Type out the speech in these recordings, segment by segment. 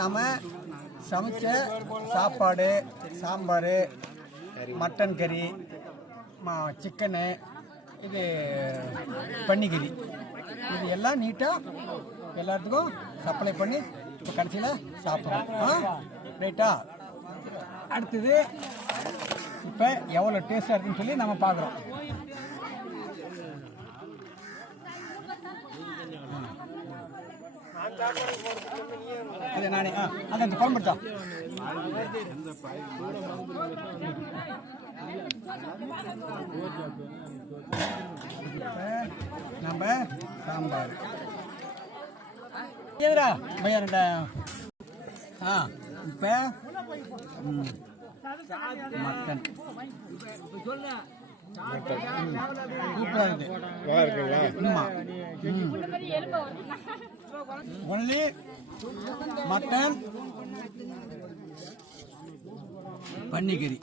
நம்ம சமைச்ச சாப்பாடு, சாம்பார், மட்டன் கறி, சிக்கனு, இது பன்னிக்கறி, இது எல்லாம் நீட்டாக எல்லாத்துக்கும் சப்ளை பண்ணி இப்போ கடைசியில் சாப்பிட்றோம். ரைட்டா? அடுத்தது இப்போ எவ்வளோ டேஸ்ட்டாக இருக்குன்னு சொல்லி நம்ம பார்க்குறோம். அது நானே அந்த குழம்புட்டோம். நம்ம சாம்பார் எதுடா பையன்டா. இப்போ மட்டன் சூப்பராக இருக்குங்களா? ஒன்லி மட்டன் பன்னிக்கறி.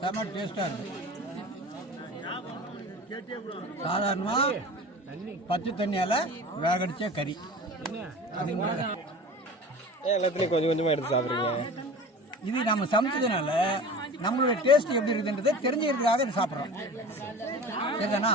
செம்ம டேஸ்டாக இருக்கு. சாதாரணமாக பச்சை தண்ணியால் வேகடிச்ச கறி. எல்லாத்துலேயும் கொஞ்சம் கொஞ்சமாக எடுத்து சாப்பிட்றீங்க. இது நம்ம சமைச்சதுனால நம்மளோட டேஸ்ட் எப்படி இருக்குன்றதை தெரிஞ்சுக்கிறதுக்காக இது சாப்பிட்றோம். சரிதானா?